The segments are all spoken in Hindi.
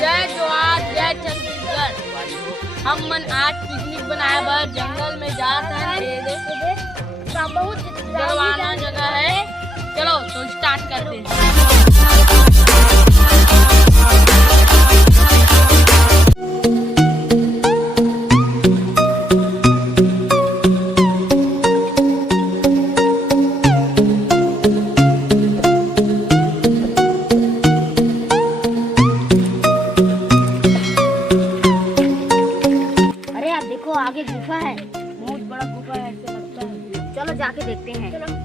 जय जवान जय छत्तीसगढ़। हम मन आज पिकनिक बनाए बर जंगल में जात हैं। बहुत डरवाना जगह है। चलो तो स्टार्ट करते हैं। अरे आप देखो आगे गुफा है, बहुत बड़ा गुफा है ऐसे लगता है। चलो जाके देखते हैं। चलो।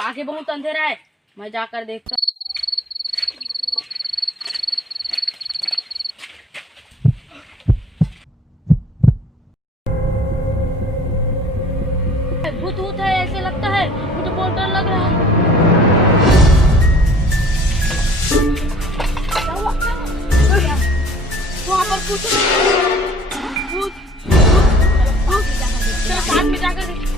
आगे बहुत अंधेरा है, मैं जाकर देखता। भूत भूत है ऐसे लगता है, मुझे बहुत डर लग रहा है। वहाँ पर कुछ भूत चलो साथ में जाकर देखते।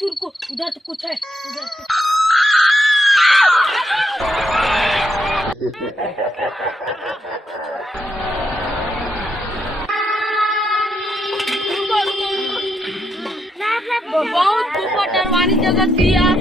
रुको उधर तो कुछ है, उधर तो। बहुत डरवानी जगह थी यार।